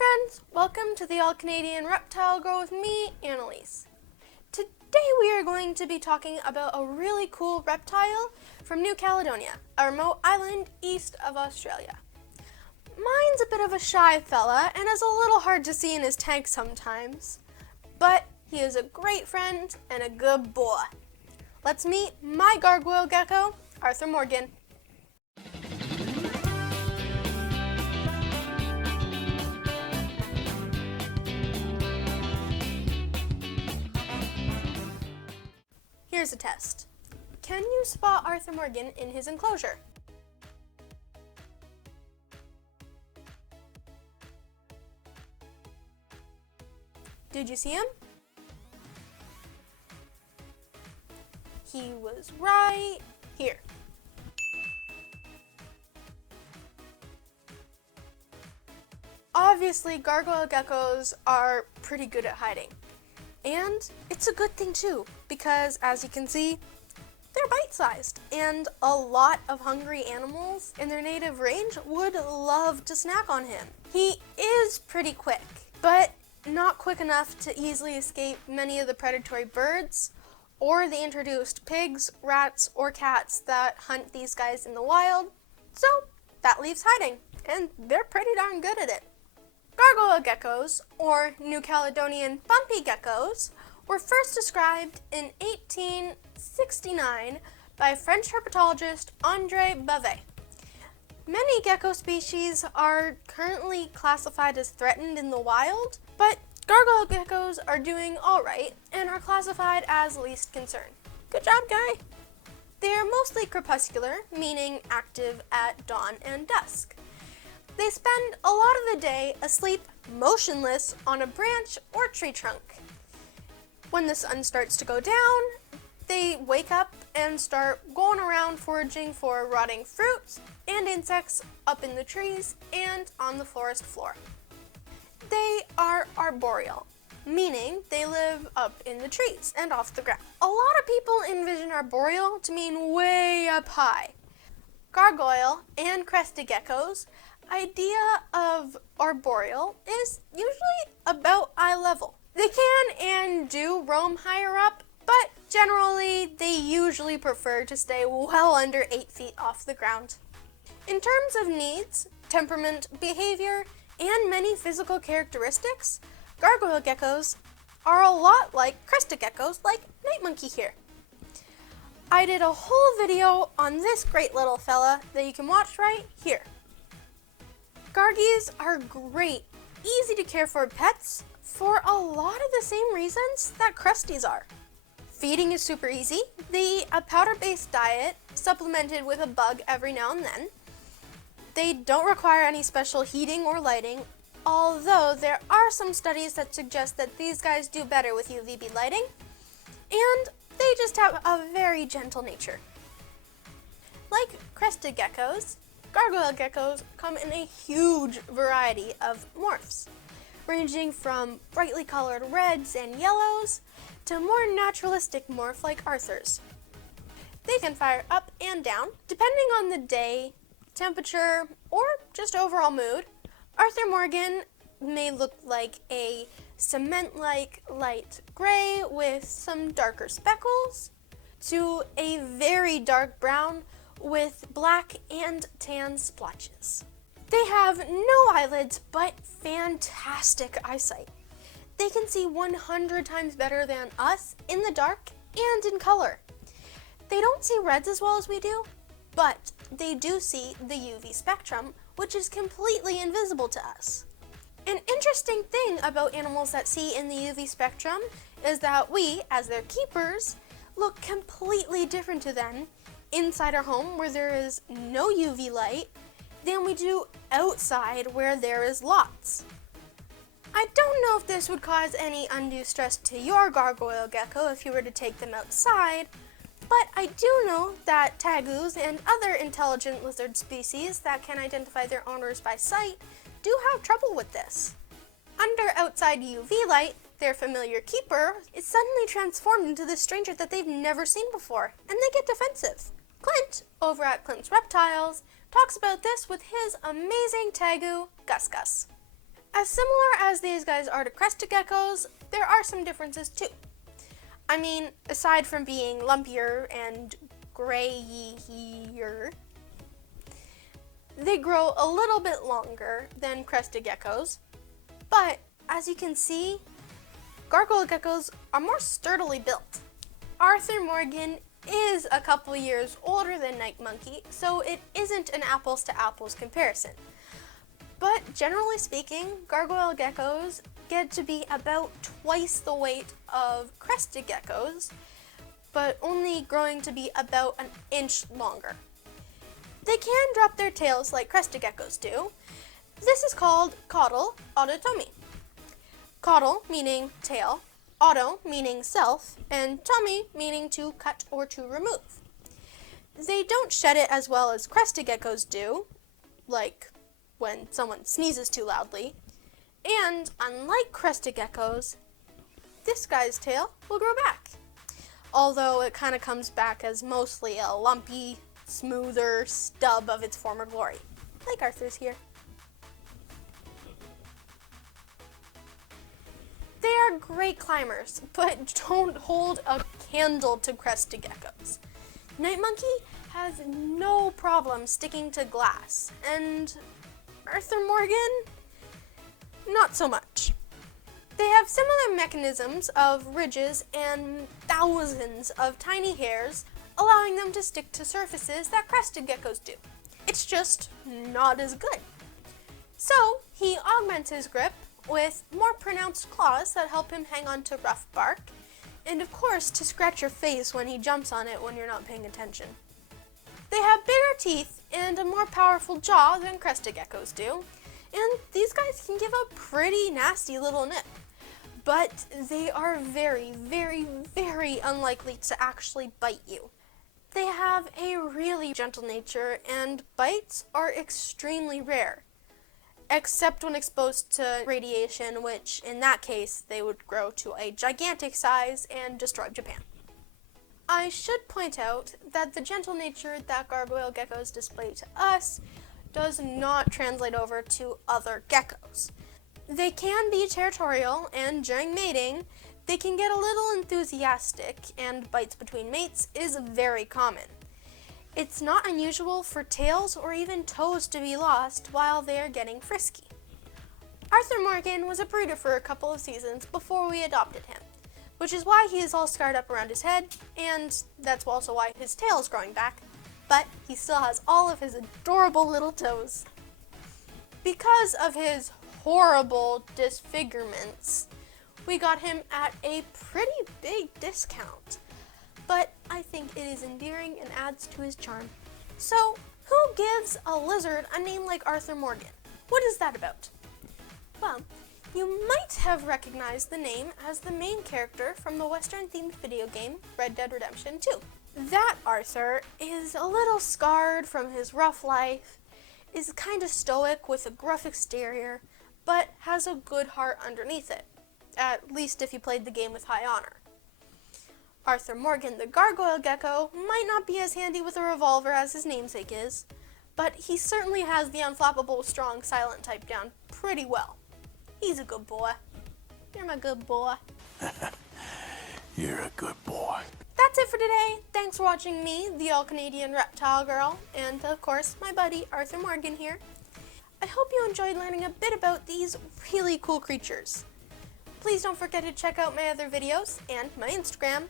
friends, welcome to the All Canadian Reptile Girl with me, Annalise. Today we are going to be talking about a really cool reptile from New Caledonia, a remote island east of Australia. Mine's a bit of a shy fella and is a little hard to see in his tank sometimes, but he is a great friend and a good boy. Let's meet my Gargoyle Gecko, Arthur Morgan. Here's a test. Can you spot Arthur Morgan in his enclosure? Did you see him? He was right here. Obviously, gargoyle geckos are pretty good at hiding. And it's a good thing too, because as you can see, they're bite-sized, and a lot of hungry animals in their native range would love to snack on him. He is pretty quick, but not quick enough to easily escape many of the predatory birds or the introduced pigs, rats, or cats that hunt these guys in the wild. So that leaves hiding, and they're pretty darn good at it. Gargoyle geckos, or New Caledonian bumpy geckos, were first described in 1869 by French herpetologist André Bavay. Many gecko species are currently classified as threatened in the wild, but gargoyle geckos are doing all right and are classified as least concern. Good job, guy! They are mostly crepuscular, meaning active at dawn and dusk. They spend a lot of the day asleep, motionless on a branch or tree trunk. When the sun starts to go down, they wake up and start going around foraging for rotting fruits and insects up in the trees and on the forest floor. They are arboreal, meaning they live up in the trees and off the ground. A lot of people envision arboreal to mean way up high. Gargoyle and crested geckos idea of arboreal is usually about eye level. They can and do roam higher up, but generally they usually prefer to stay well under 8 feet off the ground. In terms of needs, temperament, behavior, and many physical characteristics, gargoyle geckos are a lot like crested geckos, like Night Monkey here. I did a whole video on this great little fella that you can watch right here. Gargies are great, easy to care for pets for a lot of the same reasons that cresties are. Feeding is super easy. They eat a powder-based diet supplemented with a bug every now and then. They don't require any special heating or lighting, although there are some studies that suggest that these guys do better with UVB lighting, and they just have a very gentle nature. Like crested geckos, gargoyle geckos come in a huge variety of morphs, ranging from brightly colored reds and yellows to more naturalistic morph like Arthur's. They can fire up and down, depending on the day, temperature, or just overall mood. Arthur Morgan may look like a cement-like light gray with some darker speckles, to a very dark brown with black and tan splotches. They have no eyelids, but fantastic eyesight. They can see 100 times better than us in the dark and in color. They don't see reds as well as we do, but they do see the UV spectrum, which is completely invisible to us. An interesting thing about animals that see in the UV spectrum is that we, as their keepers, look completely different to them inside our home where there is no UV light than we do outside where there is lots. I don't know if this would cause any undue stress to your gargoyle gecko if you were to take them outside, but I do know that tagus and other intelligent lizard species that can identify their owners by sight do have trouble with this. Under outside UV light, their familiar keeper is suddenly transformed into this stranger that they've never seen before, and they get defensive. Clint, over at Clint's Reptiles, talks about this with his amazing tagu, Gus Gus. As similar as these guys are to crested geckos, there are some differences too. I mean, aside from being lumpier and grayier, they grow a little bit longer than crested geckos, but as you can see, gargoyle geckos are more sturdily built. Arthur Morgan is a couple years older than Night Monkey, so it isn't an apples to apples comparison. But generally speaking, gargoyle geckos get to be about twice the weight of crested geckos, but only growing to be about an inch longer. They can drop their tails like crested geckos do. This is called caudal autotomy. Caudal meaning tail, auto meaning self, and tomy meaning to cut or to remove. They don't shed it as well as crested geckos do, like when someone sneezes too loudly. And unlike crested geckos, this guy's tail will grow back. Although it kind of comes back as mostly a lumpy, smoother stub of its former glory, like Arthur's here. They are great climbers, but don't hold a candle to crested geckos. Night Monkey has no problem sticking to glass, and Arthur Morgan, not so much. They have similar mechanisms of ridges and thousands of tiny hairs, allowing them to stick to surfaces that crested geckos do. It's just not as good. So he augments his grip with more pronounced claws that help him hang on to rough bark, and of course to scratch your face when he jumps on it when you're not paying attention. They have bigger teeth and a more powerful jaw than crested geckos do, and these guys can give a pretty nasty little nip. But they are very, very, very unlikely to actually bite you. They have a really gentle nature, and bites are extremely rare, except when exposed to radiation, which in that case they would grow to a gigantic size and destroy Japan. I should point out that the gentle nature that gargoyle geckos display to us does not translate over to other geckos. They can be territorial, and during mating, they can get a little enthusiastic, and bites between mates is very common. It's not unusual for tails or even toes to be lost while they are getting frisky. Arthur Morgan was a breeder for a couple of seasons before we adopted him, which is why he is all scarred up around his head, and that's also why his tail is growing back, but he still has all of his adorable little toes. Because of his horrible disfigurements, we got him at a pretty big discount, but I think it is endearing and adds to his charm. So, who gives a lizard a name like Arthur Morgan? What is that about? Well, you might have recognized the name as the main character from the Western-themed video game Red Dead Redemption 2. That Arthur is a little scarred from his rough life, is kind of stoic with a gruff exterior, but has a good heart underneath it, at least if you played the game with high honor. Arthur Morgan, the Gargoyle Gecko, might not be as handy with a revolver as his namesake is, but he certainly has the unflappable, strong, silent type down pretty well. He's a good boy. You're my good boy. You're a good boy. That's it for today. Thanks for watching me, the All Canadian Reptile Girl, and of course, my buddy Arthur Morgan here. I hope you enjoyed learning a bit about these really cool creatures. Please don't forget to check out my other videos and my Instagram.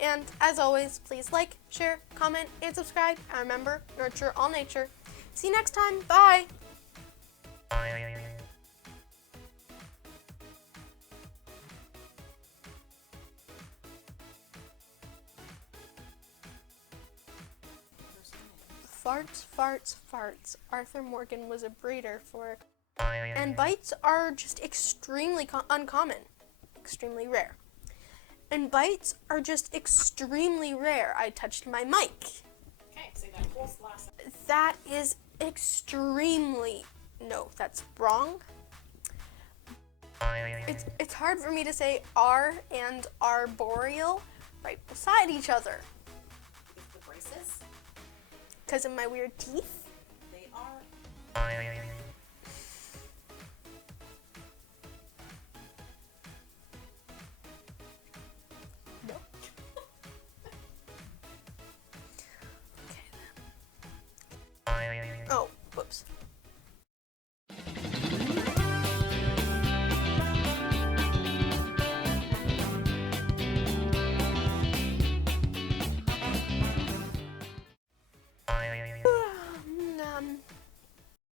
And as always, please like, share, comment, and subscribe. And remember, nurture all nature. See you next time. Bye! Farts, farts, farts. Arthur Morgan was a breeder for... And bites are just extremely uncommon. Extremely rare. And bites are just extremely rare. I touched my mic. Okay, say that whole last. That is extremely... No, that's wrong. It's hard for me to say R and arboreal right beside each other. With the braces, Because of my weird teeth. they are. Whoops.